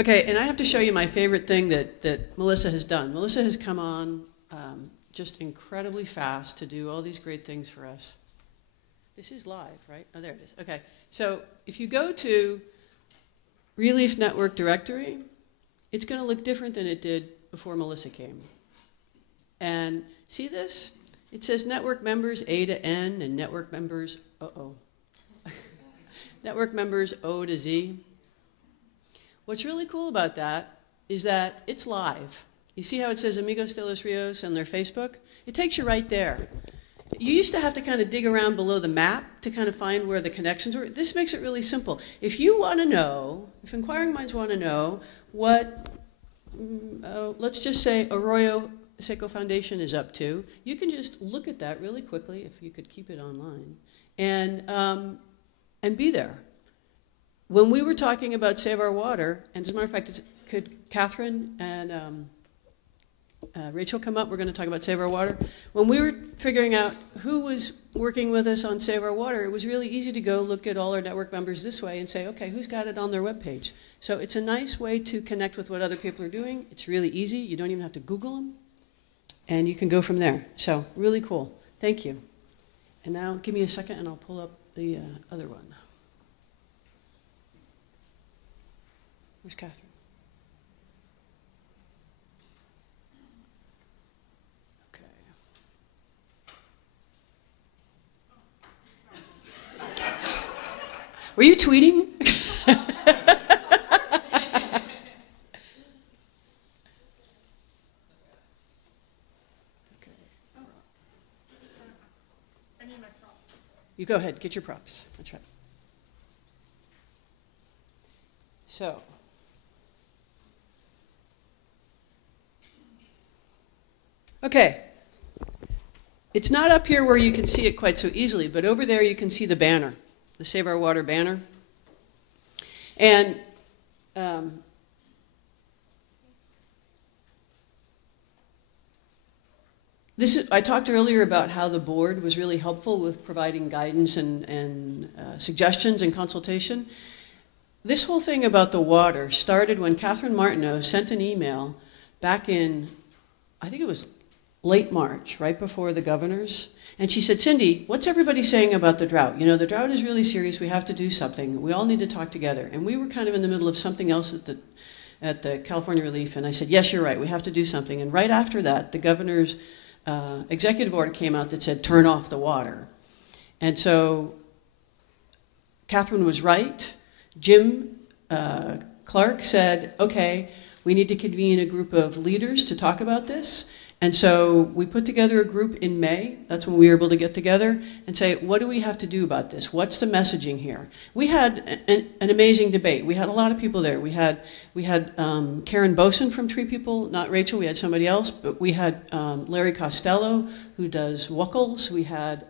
Okay, and I have to show you my favorite thing that Melissa has done. Melissa has come on just incredibly fast to do all these great things for us. This is live, right? Oh, there it is. Okay, so if you go to ReLeaf Network Directory, it's going to look different than it did before Melissa came. And see this? It says network members A to N and network members, network members O to Z. What's really cool about that is that it's live. You see how it says Amigos de los Rios on their Facebook? It takes you right there. You used to have to kind of dig around below the map to kind of find where the connections were. This makes it really simple. If you want to know, if inquiring minds want to know what, let's just say Arroyo Seco Foundation is up to, you can just look at that really quickly, if you could keep it online, and be there. When we were talking about Save Our Water, and as a matter of fact, could Catherine and Rachel come up? We're going to talk about Save Our Water. When we were figuring out who was working with us on Save Our Water, it was really easy to go look at all our network members this way and say, okay, who's got it on their webpage? So it's a nice way to connect with what other people are doing. It's really easy. You don't even have to Google them. And you can go from there. So really cool. Thank you. And now give me a second and I'll pull up the other one. Where's Catherine? Okay. Were you tweeting? You go ahead, get your props. That's right. So, okay. It's not up here where you can see it quite so easily, but over there you can see the banner, the Save Our Water banner. And I talked earlier about how the board was really helpful with providing guidance and suggestions and consultation. This whole thing about the water started when Catherine Martineau sent an email back in, I think it was late March, right before the governors. And she said, Cindy, what's everybody saying about the drought? You know, the drought is really serious. We have to do something. We all need to talk together. And we were kind of in the middle of something else at the California ReLeaf. And I said, yes, you're right. We have to do something. And right after that, the governor's executive order came out that said, turn off the water. And so Catherine was right. Jim Clark said, okay, we need to convene a group of leaders to talk about this. And so we put together a group in May. That's when we were able to get together and say, what do we have to do about this? What's the messaging here? We had an amazing debate. We had a lot of people there. We had Karen Boson from TreePeople, not Rachel. We had somebody else. But we had Larry Costello, who does Wuckles. We had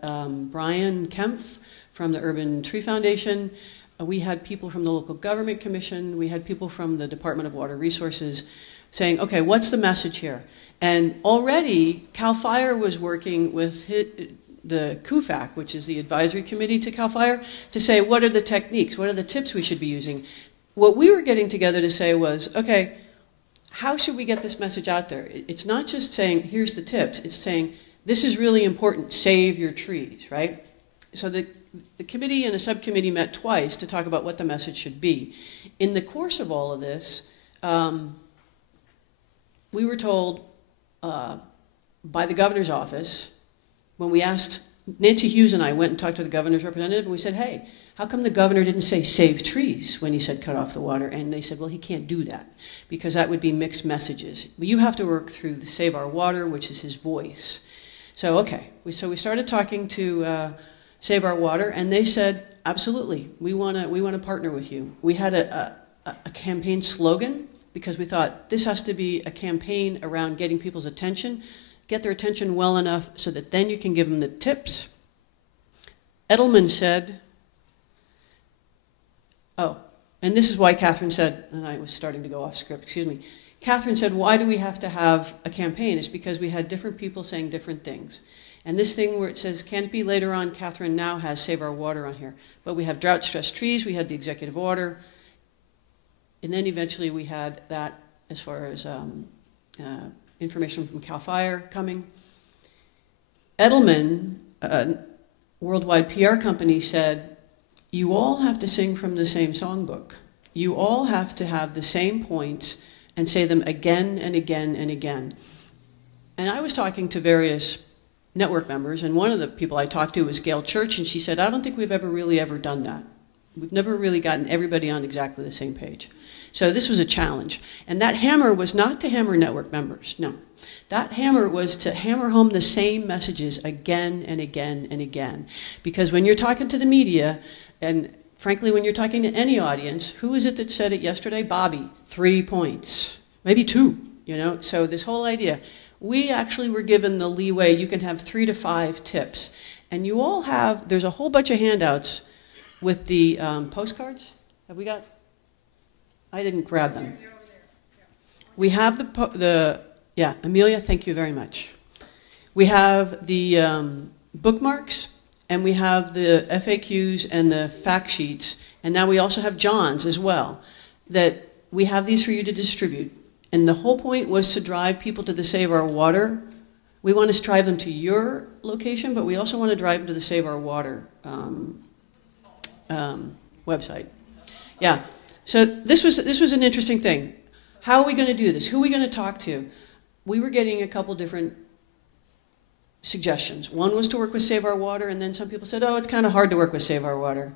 Brian Kempf from the Urban Tree Foundation. We had people from the Local Government Commission. We had people from the Department of Water Resources saying, okay, what's the message here? And already CAL FIRE was working with the CUFAC, which is the advisory committee to CAL FIRE, to say what are the techniques, what are the tips we should be using. What we were getting together to say was, okay, how should we get this message out there? It's not just saying, here's the tips. It's saying, this is really important, save your trees, right? So the committee and a subcommittee met twice to talk about what the message should be. In the course of all of this, we were told by the governor's office, when we asked, Nancy Hughes and I went and talked to the governor's representative, and we said, hey, how come the governor didn't say save trees when he said cut off the water? And they said, well, he can't do that because that would be mixed messages. You have to work through the Save Our Water, which is his voice. So, okay, so we started talking to Save Our Water, and they said, absolutely, we want to partner with you. We had a campaign slogan, because we thought this has to be a campaign around getting people's attention, get their attention well enough so that then you can give them the tips. Edelman said, oh, and this is why Catherine said, and I was starting to go off script, excuse me. Catherine said, why do we have to have a campaign? It's because we had different people saying different things. And this thing where it says Canopy, later on, Catherine now has Save Our Water on here. But we have drought-stressed trees, we had the executive order. And then eventually we had that as far as information from CAL FIRE coming. Edelman, a worldwide PR company, said, you all have to sing from the same songbook. You all have to have the same points and say them again and again and again. And I was talking to various network members, and one of the people I talked to was Gail Church, and she said, I don't think we've ever done that. We've never really gotten everybody on exactly the same page. So this was a challenge. And that hammer was not to hammer network members, no. That hammer was to hammer home the same messages again and again and again. Because when you're talking to the media, and frankly, when you're talking to any audience, who is it that said it yesterday? Bobby, 3 points, maybe 2, you know? So this whole idea, we actually were given the leeway, you can have 3 to 5 tips. And you all have, there's a whole bunch of handouts with the postcards. Have we got? I didn't grab them. We have yeah, Amelia, thank you very much. We have the bookmarks, and we have the FAQs and the fact sheets, and now we also have John's as well, that we have these for you to distribute. And the whole point was to drive people to the Save Our Water. We want to drive them to your location, but we also want to drive them to the Save Our Water website. Yeah, so this was an interesting thing. How are we going to do this? Who are we going to talk to? We were getting a couple different suggestions. One was to work with Save Our Water, and then some people said, oh, it's kind of hard to work with Save Our Water.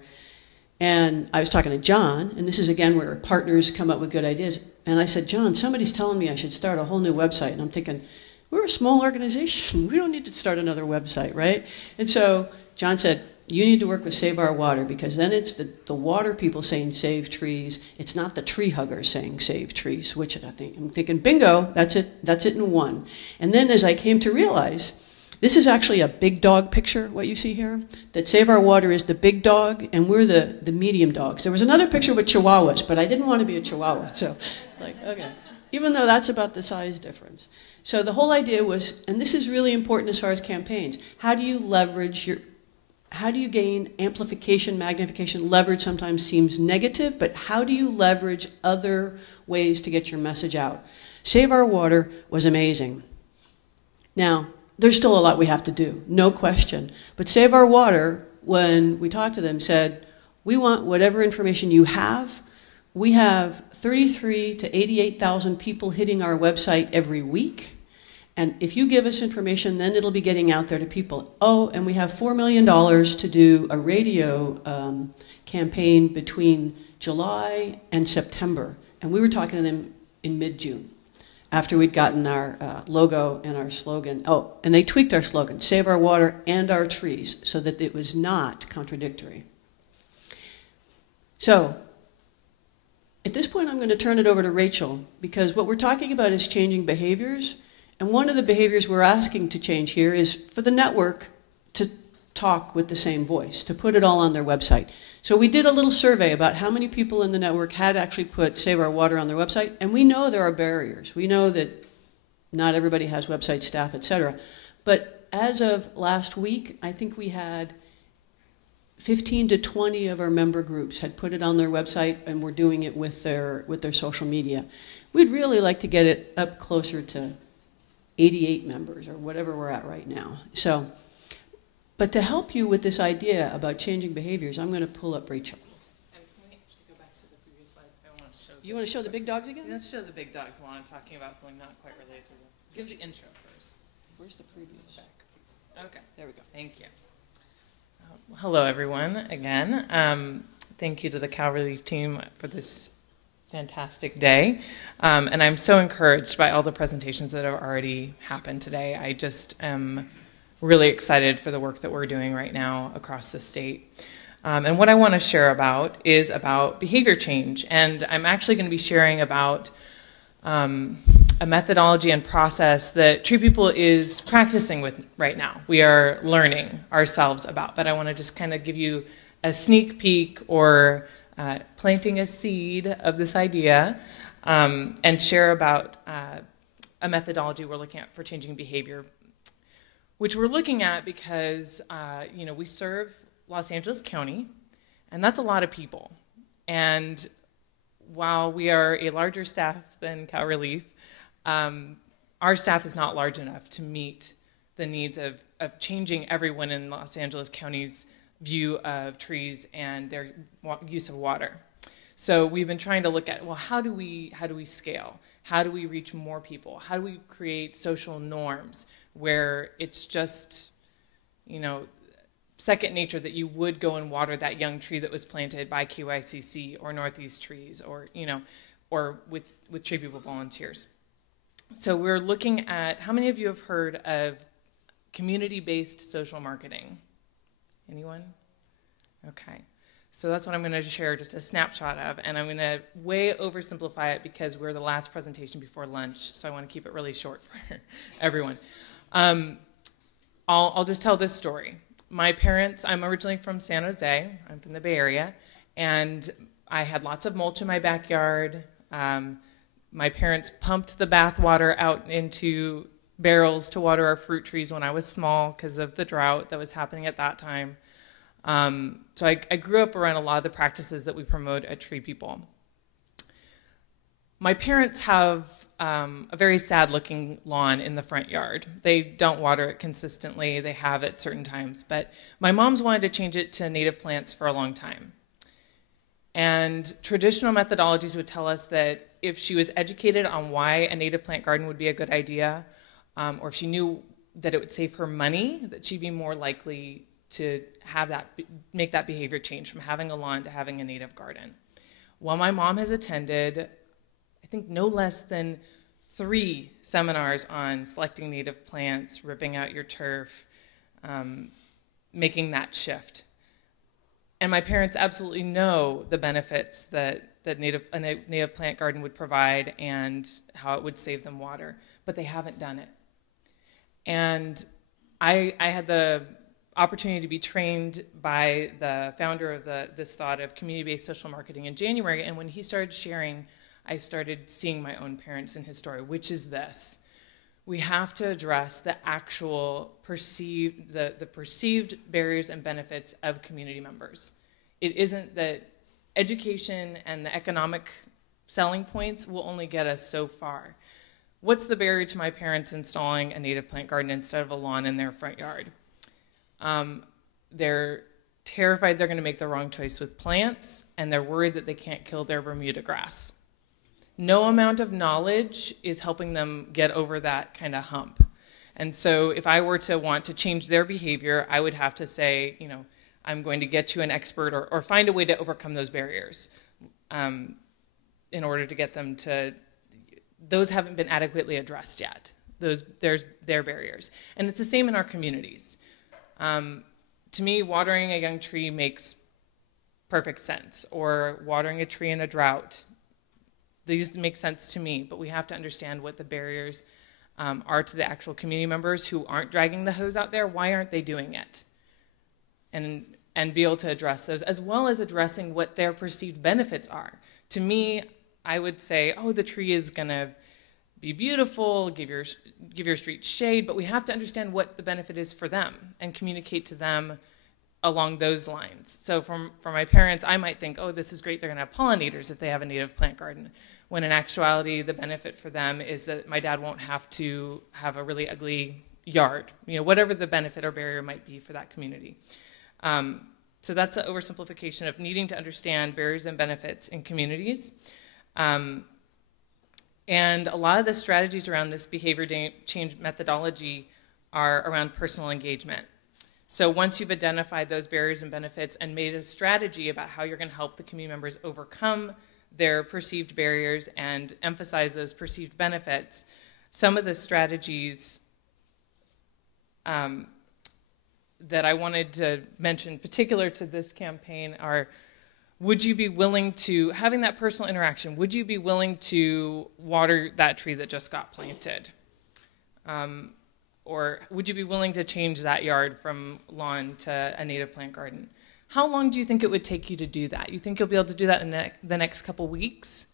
And I was talking to John, and this is again where partners come up with good ideas. And I said, John, somebody's telling me I should start a whole new website. And I'm thinking, we're a small organization. We don't need to start another website, right? And so John said, you need to work with Save Our Water, because then it's the water people saying save trees. It's not the tree huggers saying save trees, which I'm thinking, bingo, that's it in one. And then as I came to realize, this is actually a big dog picture, what you see here, that Save Our Water is the big dog, and we're the medium dogs. There was another picture with chihuahuas, but I didn't want to be a chihuahua, so like, okay. Even though that's about the size difference. So the whole idea was, and this is really important as far as campaigns, how do you gain amplification, magnification? Leverage sometimes seems negative, but how do you leverage other ways to get your message out? Save Our Water was amazing. Now, there's still a lot we have to do, no question. But Save Our Water, when we talked to them, said, we want whatever information you have. We have 33 to 88,000 people hitting our website every week. And if you give us information, then it'll be getting out there to people. Oh, and we have $4 million to do a radio campaign between July and September. And we were talking to them in mid-June, after we'd gotten our logo and our slogan. Oh, and they tweaked our slogan, Save Our Water and Our Trees, so that it was not contradictory. So, at this point, I'm going to turn it over to Rachel, because what we're talking about is changing behaviors. And one of the behaviors we're asking to change here is for the network to talk with the same voice, to put it all on their website. So we did a little survey about how many people in the network had actually put Save Our Water on their website, and we know there are barriers. We know that not everybody has website staff, etc. But as of last week, I think we had 15 to 20 of our member groups had put it on their website, and we're doing it with their social media. We'd really like to get it up closer to 88 members, or whatever we're at right now. So, but to help you with this idea about changing behaviors, I'm going to pull up Rachel. And can we actually go back to the previous slide? I want to show. You want to show the big dogs again? Let's show the big dogs while I'm talking about something not quite related to them. Give the intro first. Where's the previous? Back, please. Okay. There we go. Thank you. Hello, everyone. Again, thank you to the Cal ReLeaf team for this fantastic day. And I'm so encouraged by all the presentations that have already happened today. I just am really excited for the work that we're doing right now across the state. And what I want to share about is about behavior change. And I'm actually going to be sharing about a methodology and process that TreePeople is practicing with right now. We are learning ourselves about, but I want to just kind of give you a sneak peek or planting a seed of this idea and share about a methodology we're looking at for changing behavior, which we're looking at because we serve Los Angeles County, and that's a lot of people. And while we are a larger staff than Cal ReLeaf, our staff is not large enough to meet the needs of changing everyone in Los Angeles County's view of trees and their use of water. So we've been trying to look at, well, how do we scale? How do we reach more people? How do we create social norms where it's just, second nature that you would go and water that young tree that was planted by KYCC or Northeast Trees or with TreePeople volunteers. So we're looking at, how many of you have heard of community-based social marketing? Anyone? Okay. So that's what I'm going to share just a snapshot of, and I'm going to way oversimplify it because we're the last presentation before lunch, so I want to keep it really short for everyone. I'll just tell this story. My parents, I'm originally from San Jose, I'm from the Bay Area, and I had lots of mulch in my backyard. My parents pumped the bath water out into barrels to water our fruit trees when I was small because of the drought that was happening at that time. So I grew up around a lot of the practices that we promote at TreePeople. My parents have a very sad-looking lawn in the front yard. They don't water it consistently. They have at certain times. But my mom's wanted to change it to native plants for a long time. And traditional methodologies would tell us that if she was educated on why a native plant garden would be a good idea, or if she knew that it would save her money, that she'd be more likely to have make that behavior change from having a lawn to having a native garden. Well, my mom has attended, I think, no less than 3 seminars on selecting native plants, ripping out your turf, making that shift. And my parents absolutely know the benefits that a native plant garden would provide and how it would save them water, but they haven't done it. And I had the opportunity to be trained by the founder of this thought of community-based social marketing in January, and when he started sharing, I started seeing my own parents in his story, which is this. We have to address the actual perceived barriers and benefits of community members. It isn't that education and the economic selling points will only get us so far. What's the barrier to my parents installing a native plant garden instead of a lawn in their front yard? They're terrified they're going to make the wrong choice with plants, and they're worried that they can't kill their Bermuda grass. No amount of knowledge is helping them get over that kind of hump. And so if I were to want to change their behavior, I would have to say, I'm going to get you an expert or find a way to overcome those barriers in order to get them to, those haven't been adequately addressed yet. There's their barriers. And it's the same in our communities. To me, watering a young tree makes perfect sense, or watering a tree in a drought. These make sense to me, but we have to understand what the barriers are to the actual community members who aren't dragging the hose out there. Why aren't they doing it? And be able to address those, as well as addressing what their perceived benefits are. To me, I would say, oh, the tree is going to be beautiful, give your street shade, but we have to understand what the benefit is for them and communicate to them along those lines. So for my parents, I might think, oh, this is great, they're going to have pollinators if they have a native plant garden, when in actuality, the benefit for them is that my dad won't have to have a really ugly yard, whatever the benefit or barrier might be for that community. So that's an oversimplification of needing to understand barriers and benefits in communities. And a lot of the strategies around this behavior change methodology are around personal engagement. So once you've identified those barriers and benefits and made a strategy about how you're going to help the community members overcome their perceived barriers and emphasize those perceived benefits, some of the strategies that I wanted to mention, particular to this campaign, are: would you be willing to, having that personal interaction, would you be willing to water that tree that just got planted? Or would you be willing to change that yard from lawn to a native plant garden? How long do you think it would take you to do that? You think you'll be able to do that in the next couple weeks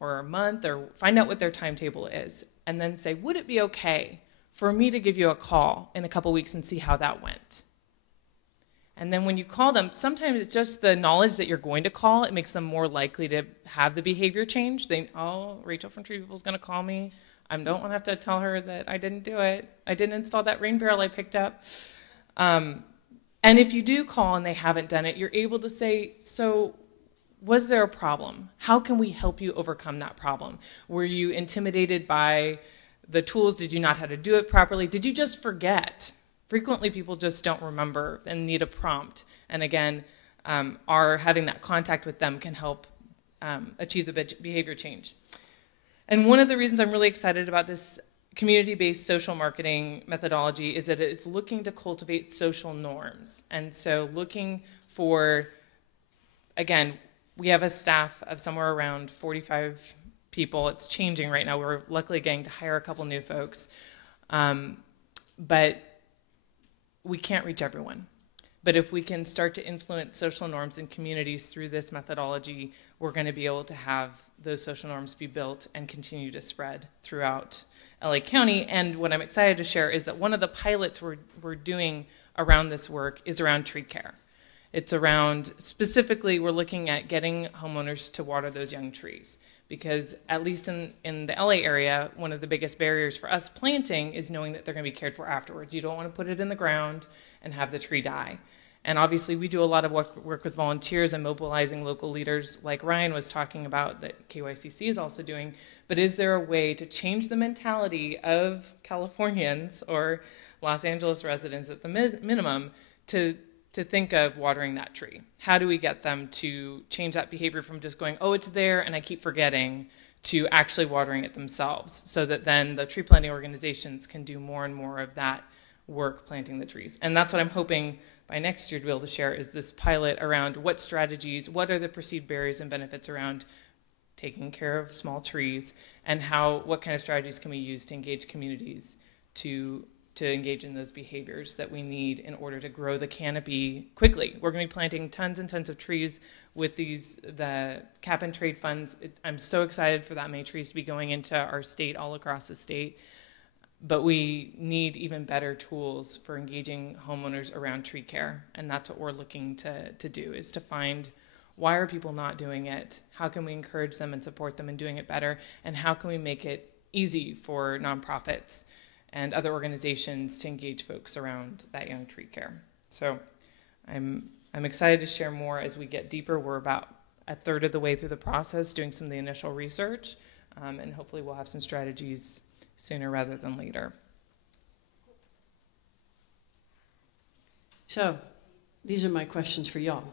or a month, or find out what their timetable is, and then say, would it be okay for me to give you a call in a couple weeks and see how that went? And then when you call them, sometimes it's just the knowledge that you're going to call. It makes them more likely to have the behavior change. Oh, Rachel from TreePeople is going to call me. I don't want to have to tell her that I didn't do it. I didn't install that rain barrel I picked up. And if you do call and they haven't done it, you're able to say, so was there a problem? How can we help you overcome that problem? Were you intimidated by the tools? Did you not know how to do it properly? Did you just forget? Frequently, people just don't remember and need a prompt. And again, having that contact with them can help achieve the behavior change. And one of the reasons I'm really excited about this community-based social marketing methodology is that it's looking to cultivate social norms. And so looking for, again, we have a staff of somewhere around 45 people. It's changing right now. We're luckily getting to hire a couple new folks. But we can't reach everyone. But if we can start to influence social norms in communities through this methodology, we're going to be able to have those social norms be built and continue to spread throughout LA County. And what I'm excited to share is that one of the pilots we're doing around this work is around tree care. It's around, specifically, we're looking at getting homeowners to water those young trees. Because at least in the LA area, one of the biggest barriers for us planting is knowing that they're going to be cared for afterwards. You don't want to put it in the ground and have the tree die. And obviously, we do a lot of work with volunteers and mobilizing local leaders like Ryan was talking about that KYCC is also doing. But is there a way to change the mentality of Californians or Los Angeles residents at the minimum to think of watering that tree? How do we get them to change that behavior from just going, oh, it's there and I keep forgetting, to actually watering it themselves, so that then the tree planting organizations can do more and more of that work planting the trees? And that's what I'm hoping by next year to be able to share, is this pilot around what strategies, what are the perceived barriers and benefits around taking care of small trees, and what kind of strategies can we use to engage communities to engage in those behaviors that we need in order to grow the canopy quickly. We're going to be planting tons and tons of trees with the cap and trade funds. I'm so excited for that many trees to be going into our state, all across the state. But we need even better tools for engaging homeowners around tree care. And that's what we're looking to do, is to find, why are people not doing it? How can we encourage them and support them in doing it better? And how can we make it easy for nonprofits and other organizations to engage folks around that young tree care? So I'm excited to share more as we get deeper. We're about a third of the way through the process, doing some of the initial research, and hopefully we'll have some strategies sooner rather than later. So these are my questions for y'all.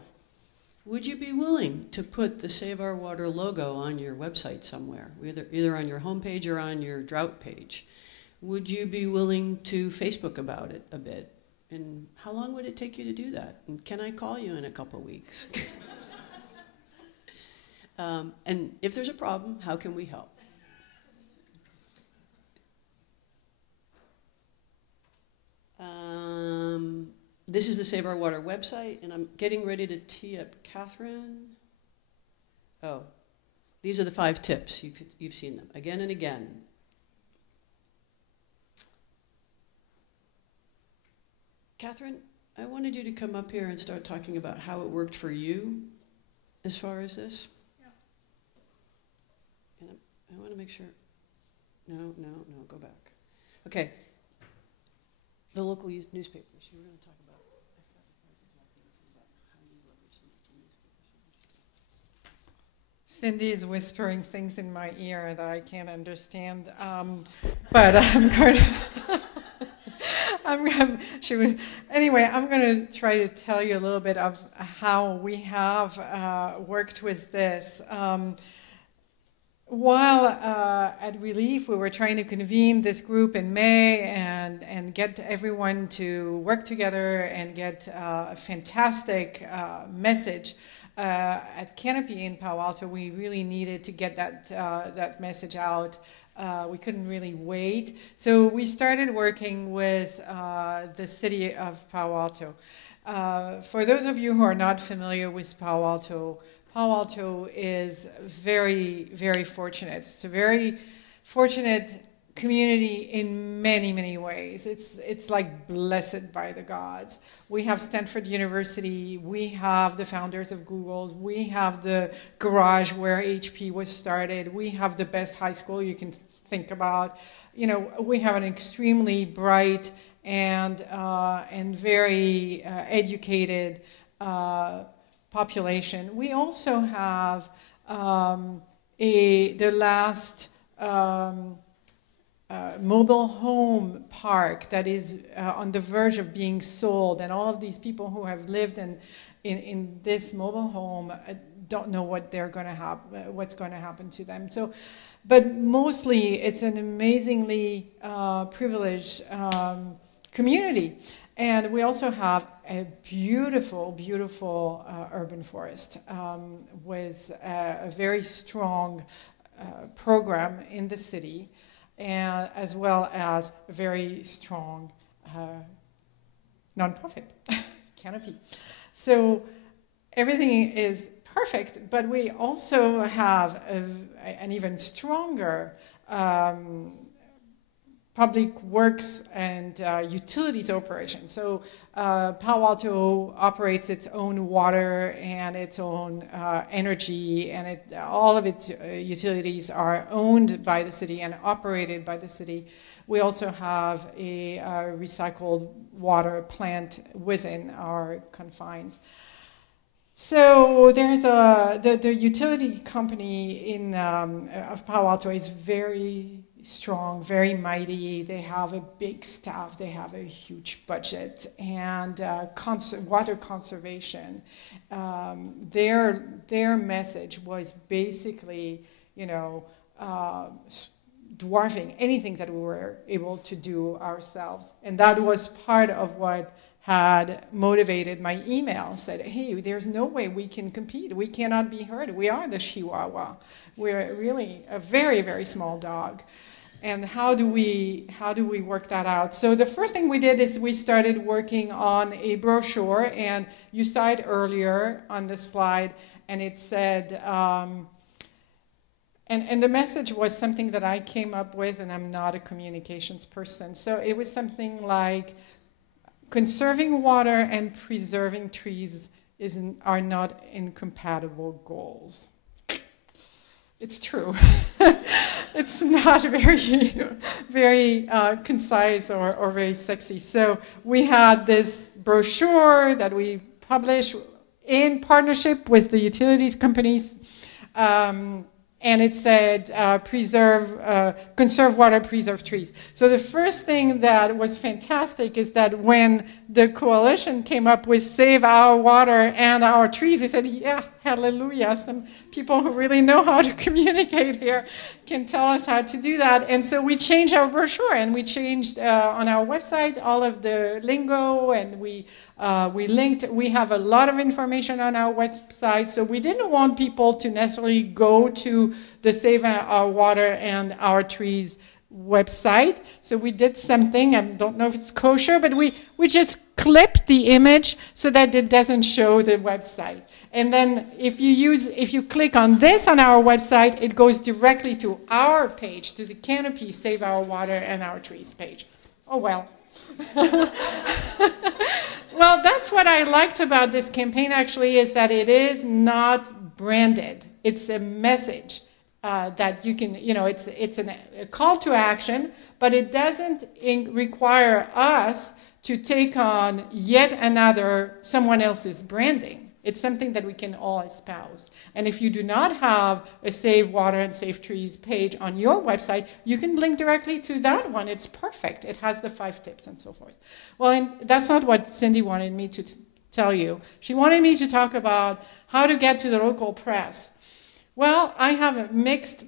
Would you be willing to put the Save Our Water logo on your website somewhere, either on your homepage or on your drought page? Would you be willing to Facebook about it a bit? And how long would it take you to do that? And can I call you in a couple weeks? And if there's a problem, how can we help? This is the Save Our Water website, and I'm getting ready to tee up Catherine. Oh, these are the 5 tips. You've seen them again and again. Catherine, I wanted you to come up here and start talking about how it worked for you as far as this. Yeah. And I want to make sure. No, go back. Okay. The local newspapers. You were going to talk about. Cindy is whispering things in my ear that I can't understand, but I'm going to. Anyway, I'm going to try to tell you a little bit of how we have worked with this. While at ReLeaf, we were trying to convene this group in May and get everyone to work together and get a fantastic message. At Canopy in Palo Alto, we really needed to get that message out. We couldn't really wait. So we started working with the city of Palo Alto. For those of you who are not familiar with Palo Alto is very, very fortunate. It's a very fortunate community in many, many ways. It's like blessed by the gods. We have Stanford University, we have the founders of Google, we have the garage where HP was started, we have the best high school you can think about. You know, we have an extremely bright and very educated population. We also have the last mobile home park that is on the verge of being sold, and all of these people who have lived in this mobile home don't know what what's going to happen to them. So, but mostly it's an amazingly privileged community. And we also have a beautiful, beautiful urban forest with a very strong program in the city, and as well as a very strong nonprofit, Canopy. So everything is perfect, but we also have an even stronger public works and utilities operation. So Palo Alto operates its own water and its own energy, and all of its utilities are owned by the city and operated by the city. We also have a recycled water plant within our confines. So there's the utility company of Palo Alto is very strong, very mighty. They have a big staff. They have a huge budget, and water conservation. Their message was basically, dwarfing anything that we were able to do ourselves, and that was part of what had motivated my email. Said, hey, there's no way we can compete. We cannot be heard. We are the Chihuahua. We're really a very, very small dog. And how do we work that out? So the first thing we did is we started working on a brochure, and you saw it earlier on the slide, and it said, and the message was something that I came up with, and I'm not a communications person. So it was something like, conserving water and preserving trees are not incompatible goals. It's true. It's not very concise or very sexy. So we had this brochure that we published in partnership with the utilities companies, and it said, conserve water, preserve trees. So the first thing that was fantastic is that when the coalition came up with Save Our Water and Our Trees, we said, yeah, hallelujah, some people who really know how to communicate here can tell us how to do that. And so we changed our brochure, and we changed on our website all of the lingo, and we linked. We have a lot of information on our website, so we didn't want people to necessarily go to the Save Our Water and Our Trees website. So we did something, I don't know if it's kosher, but we just clipped the image so that it doesn't show the website. And then if you click on this on our website, it goes directly to our page, to the Canopy Save Our Water and Our Trees page. Oh, well. Well, that's what I liked about this campaign, actually, is that it is not branded. It's a message that you can, it's a call to action, but it doesn't require us to take on yet another someone else's branding. It's something that we can all espouse. And if you do not have a Save Water and Save Trees page on your website, you can link directly to that one. It's perfect. It has the 5 tips and so forth. Well, and that's not what Cindy wanted me to tell you. She wanted me to talk about how to get to the local press. Well, I have a mixed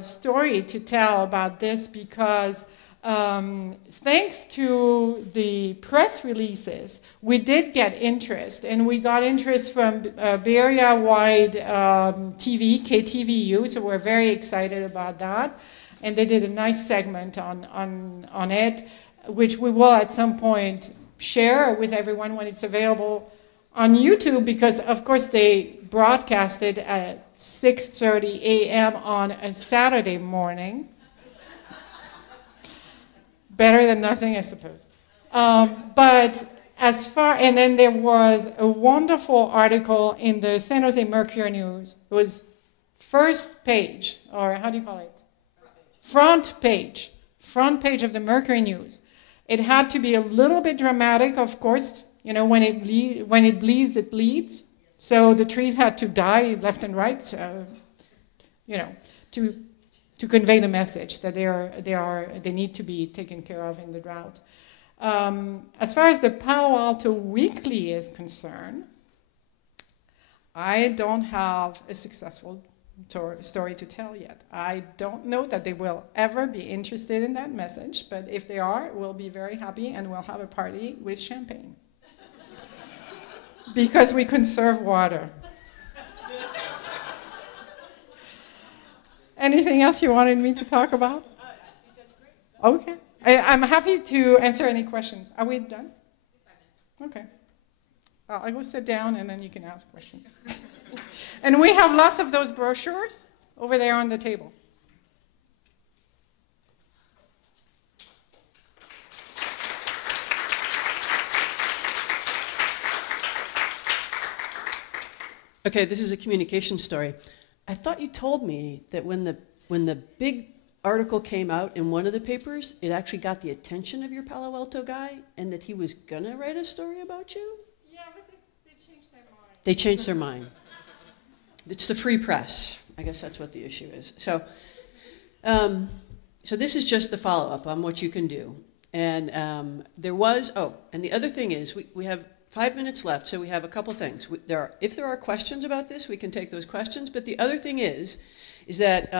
story to tell about this because thanks to the press releases, we did get interest, and we got interest from Bay Area-wide TV, KTVU, so we're very excited about that. And they did a nice segment on it, which we will at some point share with everyone when it's available on YouTube, because of course they broadcast it at 6:30 a.m. on a Saturday morning. better than nothing, I suppose. But as far, and then there was a wonderful article in the San Jose Mercury News. It was first page, or how do you call it? Front page of the Mercury News. It had to be a little bit dramatic, of course. You know, when it bleeds, it leads. So the trees had to die left and right, you know, to convey the message that they need to be taken care of in the drought. As far as the Palo Alto Weekly is concerned, I don't have a successful story to tell yet. I don't know that they will ever be interested in that message, but if they are, we'll be very happy and we'll have a party with champagne. Because we conserve water. Anything else you wanted me to talk about? I think that's great. Okay. I'm happy to answer any questions. Are we done? Okay. I'll go sit down and then you can ask questions. And we have lots of those brochures over there on the table. Okay, this is a communication story. I thought you told me that when the big article came out in one of the papers, it actually got the attention of your Palo Alto guy, and that he was gonna write a story about you? Yeah, but they changed their mind. They changed their mind. It's the free press. I guess that's what the issue is. So this is just the follow-up on what you can do. And and the other thing is, we have 5 minutes left, so we have a couple things. If there are questions about this, we can take those questions. But the other thing is that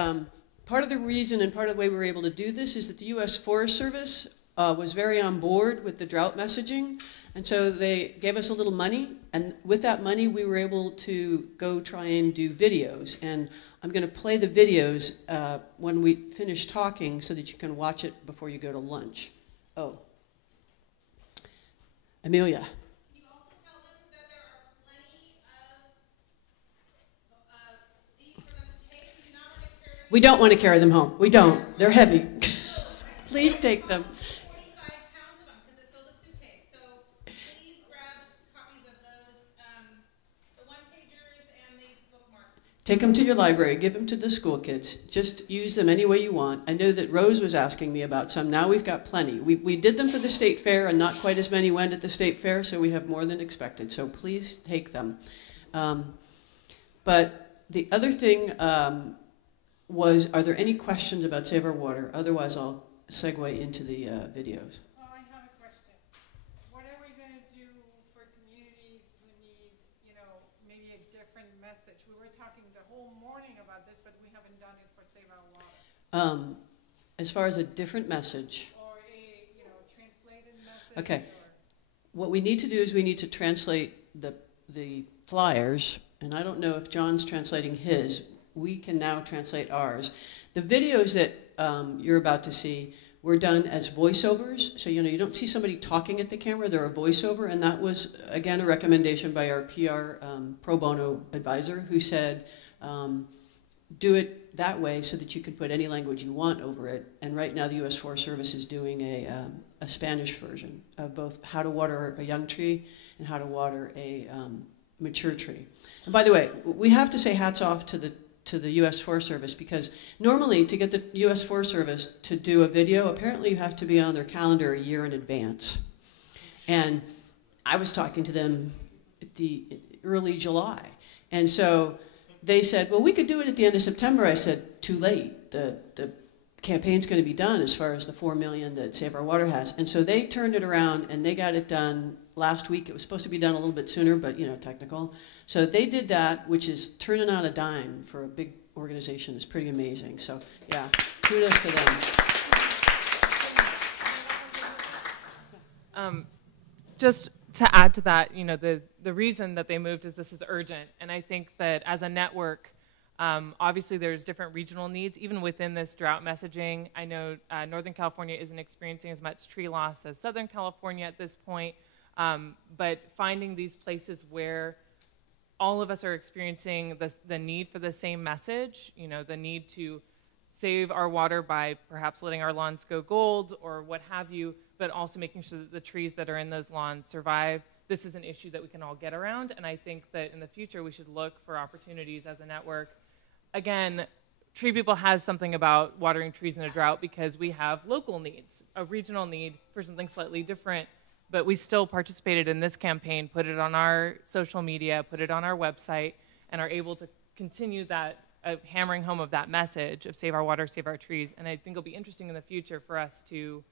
part of the reason and part of the way we were able to do this is that the U.S. Forest Service was very on board with the drought messaging. And so they gave us a little money. And with that money, we were able to go try and do videos. And I'm going to play the videos when we finish talking so that you can watch it before you go to lunch. Oh. Amelia. We don't want to carry them home. We don't. They're heavy. Please take them. 25 pounds of them because it filled a suitcase. So please grab copies of those, the one-pagers and the bookmarks. Take them to your library. Give them to the school kids. Just use them any way you want. I know that Rose was asking me about some. Now we've got plenty. We did them for the state fair, and not quite as many went at the state fair, so we have more than expected. So please take them. But the other thing are there any questions about Save Our Water? Otherwise, I'll segue into the videos. Oh, I have a question. What are we going to do for communities who need, maybe a different message? We were talking the whole morning about this, but we haven't done it for Save Our Water. As far as a different message. Or a, translated message. Okay. What we need to do is we need to translate the flyers, and I don't know if John's translating his. We can now translate ours. The videos that you're about to see were done as voiceovers. So, you don't see somebody talking at the camera, they're a voiceover. And that was, again, a recommendation by our PR pro bono advisor who said, do it that way so that you can put any language you want over it. And right now the U.S. Forest Service is doing a Spanish version of both how to water a young tree and how to water a mature tree. And by the way, we have to say hats off to the U.S. Forest Service, because normally to get the U.S. Forest Service to do a video, apparently you have to be on their calendar a year in advance. And I was talking to them at the early July. And so they said, well, we could do it at the end of September. I said, too late. The campaign's going to be done as far as the 4 million that Save Our Water has. And so they turned it around and they got it done last week. It was supposed to be done a little bit sooner, but technical. So they did that, which is turning out a dime for a big organization. It's pretty amazing. So yeah, kudos to them. Just to add to that, the reason that they moved is this is urgent. And I think that as a network, obviously there's different regional needs. Even within this drought messaging, I know Northern California isn't experiencing as much tree loss as Southern California at this point. But finding these places where all of us are experiencing the need for the same message, the need to save our water by perhaps letting our lawns go gold or what have you, but also making sure that the trees that are in those lawns survive. This is an issue that we can all get around, and I think that in the future we should look for opportunities as a network. Again, TreePeople has something about watering trees in a drought because we have local needs, a regional need for something slightly different, but we still participated in this campaign, put it on our social media, put it on our website, and are able to continue that hammering home of that message of save our water, save our trees. And I think it'll be interesting in the future for us to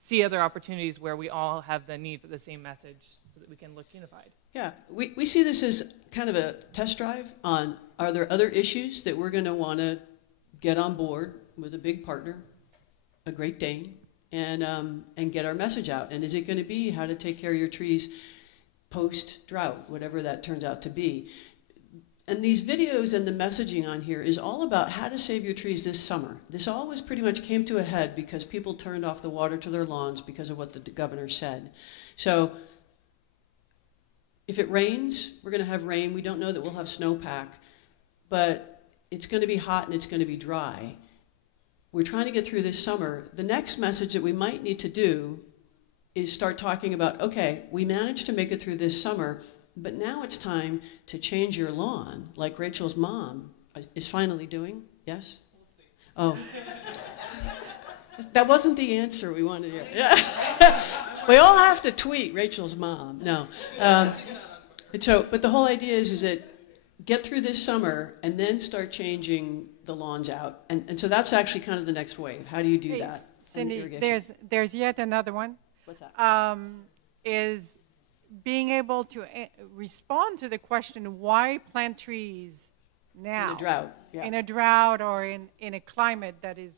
see other opportunities where we all have the need for the same message so that we can look unified. Yeah, we see this as kind of a test drive on, are there other issues that we're going to want to get on board with a big partner, a Great Dane, and get our message out. And is it going to be how to take care of your trees post-drought, whatever that turns out to be. And these videos and the messaging on here is all about how to save your trees this summer. This always pretty much came to a head because people turned off the water to their lawns because of what the governor said. So if it rains, we're going to have rain. We don't know that we'll have snowpack, but it's going to be hot and it's going to be dry. We're trying to get through this summer. The next message that we might need to do is start talking about, okay, we managed to make it through this summer, but now it's time to change your lawn, like Rachel's mom is finally doing. Yes? Oh. That wasn't the answer we wanted to hear. Yeah. We all have to tweet Rachel's mom. No. But the whole idea is that get through this summer and then start changing the lawns out. And so that's actually kind of the next wave. How do you do that? Cindy, there's yet another one. What's that? Is being able to respond to the question, why plant trees now? In a drought, yeah. In a drought or in a climate that is...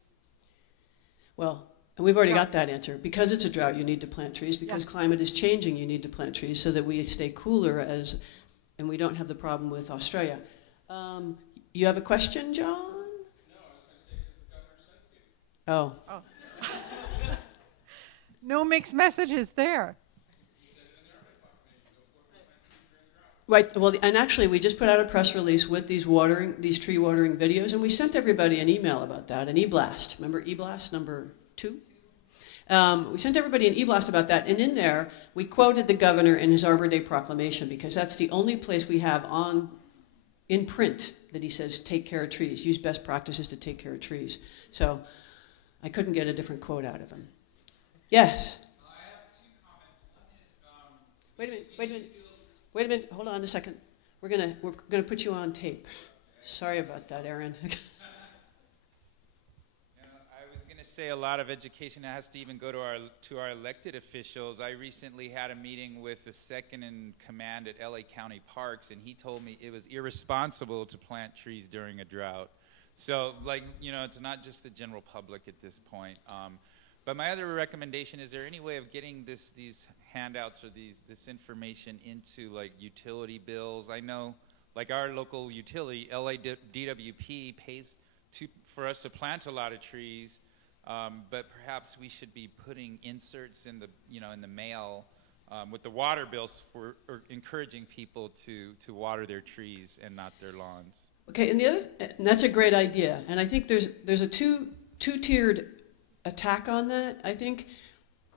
Well, and we've already got that answer. Because it's a drought, you need to plant trees. Because climate is changing, you need to plant trees so that we stay cooler and we don't have the problem with Australia. You have a question, John? No, I was going to say because the governor said to. Oh. No mixed messages there. Right. Well, and actually, we just put out a press release with these tree watering videos, and we sent everybody an email about that, an e-blast. Remember e-blast number 2? We sent everybody an e-blast about that, and in there, we quoted the governor in his Arbor Day proclamation, because that's the only place we have in print that he says, take care of trees, use best practices to take care of trees. So I couldn't get a different quote out of him. Yes? I have 2 comments. One is, Wait a minute, hold on a second. We're gonna put you on tape. Sorry about that, Aaron. I was going to say a lot of education has to even go to our elected officials. I recently had a meeting with the second in command at LA County Parks, and he told me it was irresponsible to plant trees during a drought. So, it's not just the general public at this point. But my other recommendation, is there any way of getting these handouts or this information into utility bills? I know our local utility, LA DWP, pays for us to plant a lot of trees, but perhaps we should be putting inserts in the mail with the water bills or encouraging people to water their trees and not their lawns. Okay, and that's a great idea. And I think there's a two-tiered attack on that. I think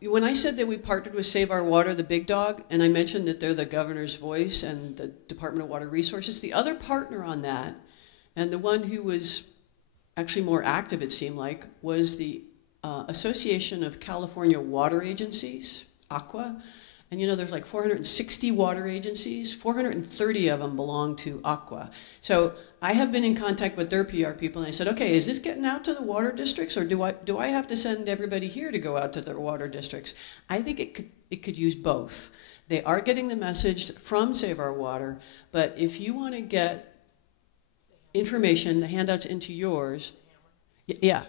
when I said that we partnered with Save Our Water, the big dog, and I mentioned that they're the governor's voice and the Department of Water Resources, the other partner on that, and the one who was actually more active, it seemed like, was the Association of California Water Agencies, ACWA. And there's 460 water agencies, 430 of them belong to ACWA. So I have been in contact with their PR people, and I said, okay, is this getting out to the water districts, or do I have to send everybody here to go out to their water districts? I think it could use both. They are getting the message from Save Our Water, but if you want to get information, the handouts into yours, yeah,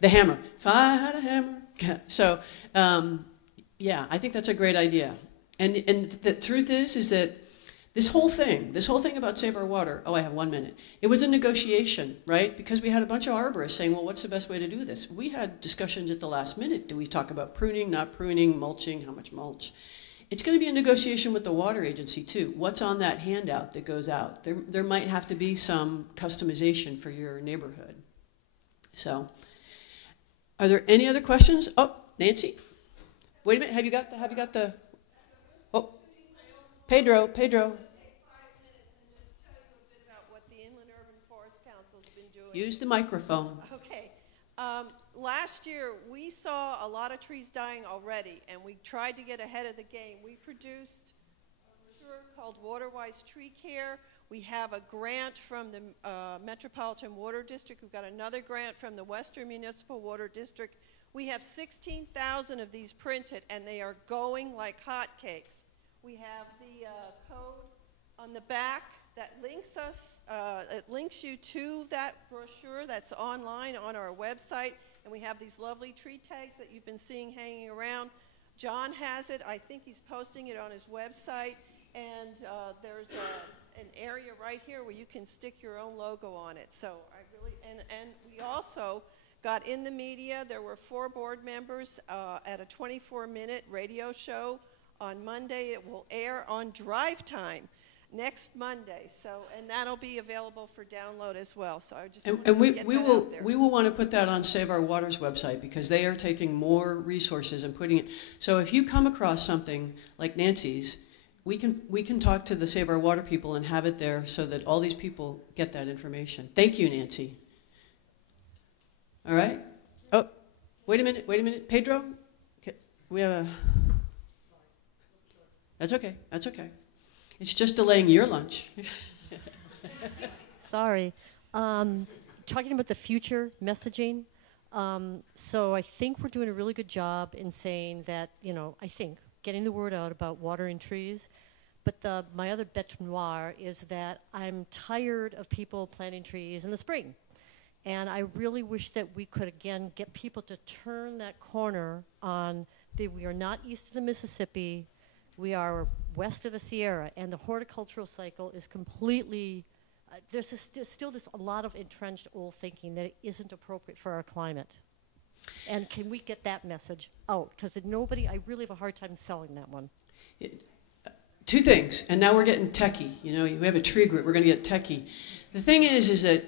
the hammer. If I had a hammer. So, yeah, I think that's a great idea. And the truth is that this whole thing about Save Our Water, I have 1 minute. It was a negotiation, right? Because we had a bunch of arborists saying, well, what's the best way to do this? We had discussions at the last minute. Do we talk about pruning, not pruning, mulching, how much mulch? It's going to be a negotiation with the water agency, too. What's on that handout that goes out? There might have to be some customization for your neighborhood. So, are there any other questions? Oh, Nancy, wait a minute. Have you got the? Oh, Pedro. Use the microphone. Okay. Last year, we saw a lot of trees dying already, and we tried to get ahead of the game. We produced a brochure called Water-Wise Tree Care. We have a grant from the Metropolitan Water District. We've got another grant from the Western Municipal Water District. We have 16,000 of these printed, and they are going like hotcakes. We have the code on the back that links us, it links you to that brochure that's online on our website, and we have these lovely tree tags that you've been seeing hanging around. John has it. I think he's posting it on his website, and there's an area right here where you can stick your own logo on it. So I really, and we also got in the media. There were 4 board members at a 24-minute radio show on Monday. It will air on drive time next Monday, and that'll be available for download as well. So I just we will want to put that on Save Our Waters website, because they are taking more resources and putting it. So if you come across something like Nancy's, we can talk to the Save Our Water people and have it there so that all these people get that information. Thank you, Nancy. All right. Oh, wait a minute, Pedro. Okay. We have a. That's okay. It's just delaying your lunch. Sorry. Talking about the future messaging. So I think we're doing a really good job in saying that, I think, getting the word out about watering trees. But my other bête noire is that I'm tired of people planting trees in the spring. And I really wish that we could, again, get people to turn that corner on that we are not east of the Mississippi. We are west of the Sierra, and the horticultural cycle is completely, there's still a lot of entrenched old thinking that it isn't appropriate for our climate. And can we get that message out? Because I really have a hard time selling that one. 2 things, and now we're getting techie. We have a tree group, we're going to get techie. The thing is that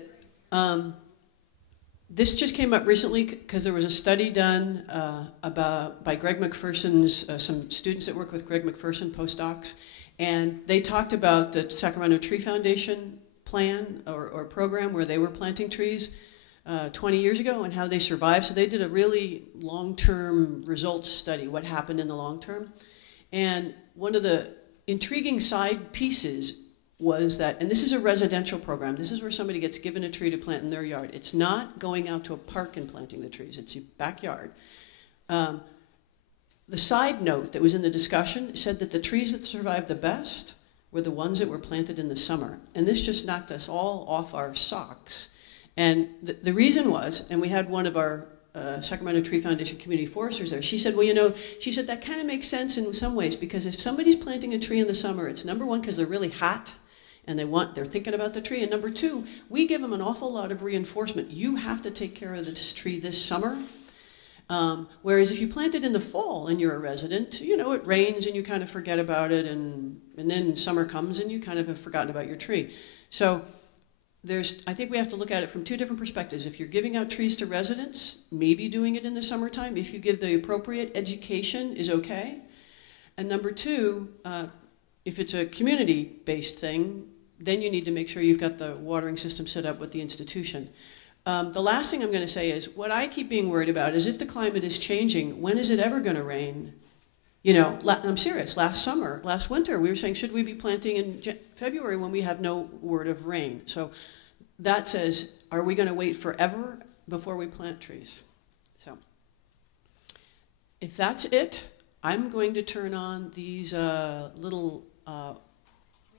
this just came up recently because there was a study done by Greg McPherson's, some students that work with Greg McPherson, postdocs, and they talked about the Sacramento Tree Foundation plan or program where they were planting trees 20 years ago and how they survived. So they did a really long-term results study, what happened in the long term. And one of the intriguing side pieces was that, and this is a residential program, this is where somebody gets given a tree to plant in their yard. It's not going out to a park and planting the trees, it's your backyard. The side note that was in the discussion said that the trees that survived the best were the ones that were planted in the summer. And this just knocked us all off our socks. And the reason was, and we had one of our Sacramento Tree Foundation community foresters there. She said, well, she said that kind of makes sense in some ways, because if somebody's planting a tree in the summer, it's number one, because they're really hot, and they're thinking about the tree. And number 2, we give them an awful lot of reinforcement. You have to take care of this tree this summer. Whereas if you plant it in the fall and you're a resident, it rains and you kind of forget about it, and then summer comes and you kind of have forgotten about your tree. So I think we have to look at it from 2 different perspectives. If you're giving out trees to residents, maybe doing it in the summertime, if you give the appropriate education, is okay. And number 2, if it's a community-based thing, then you need to make sure you've got the watering system set up with the institution. The last thing I'm going to say is, what I keep being worried about is if the climate is changing, when is it ever going to rain? I'm serious. Last winter, we were saying, should we be planting in February when we have no word of rain? So that says, are we going to wait forever before we plant trees? So if that's it, I'm going to turn on these little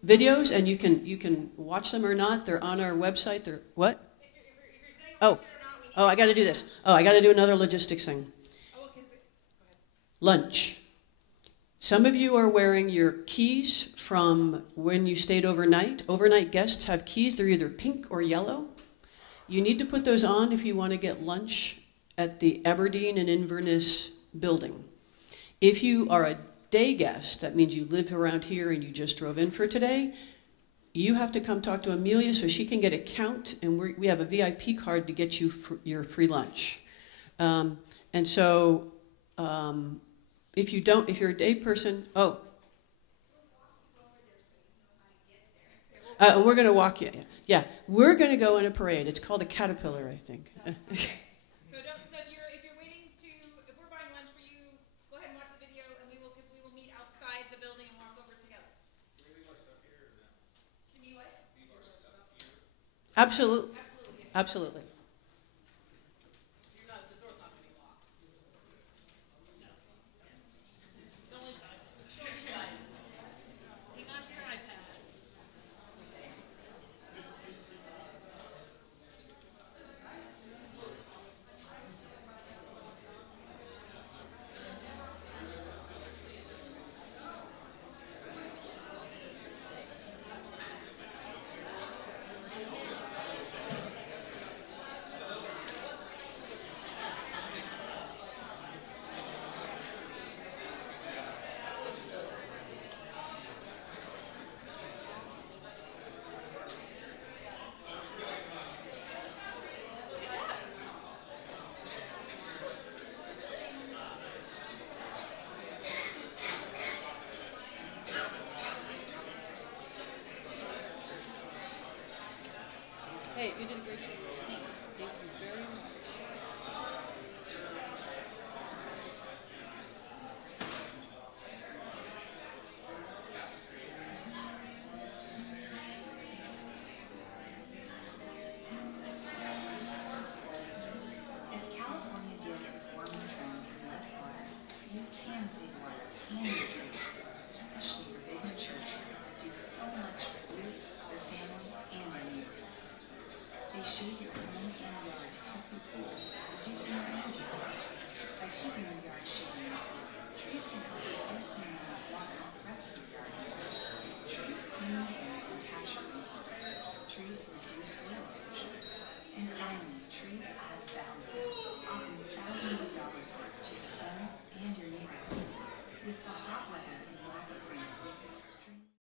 videos, and you can watch them or not. They're on our website. They're what? I got to do this. I got to do another logistics thing. Lunch. Some of you are wearing your keys from when you stayed overnight. Overnight guests have keys. They're either pink or yellow. You need to put those on if you want to get lunch at the Aberdeen and Inverness building. If you are a day guest, that means you live around here and you just drove in for today, you have to come talk to Amelia so she can get a count, and we have a VIP card to get you your free lunch. And so if you're a day person, we're going to walk you. Yeah, we're going to go in a parade. It's called a caterpillar, I think. So if you're waiting if we're buying lunch for you, go ahead and watch the video, and we will meet outside the building and walk over together. Can we leave our stuff here or no? Can you what? Leave our stuff here. Absolutely. Absolutely. Hey, you did a great job.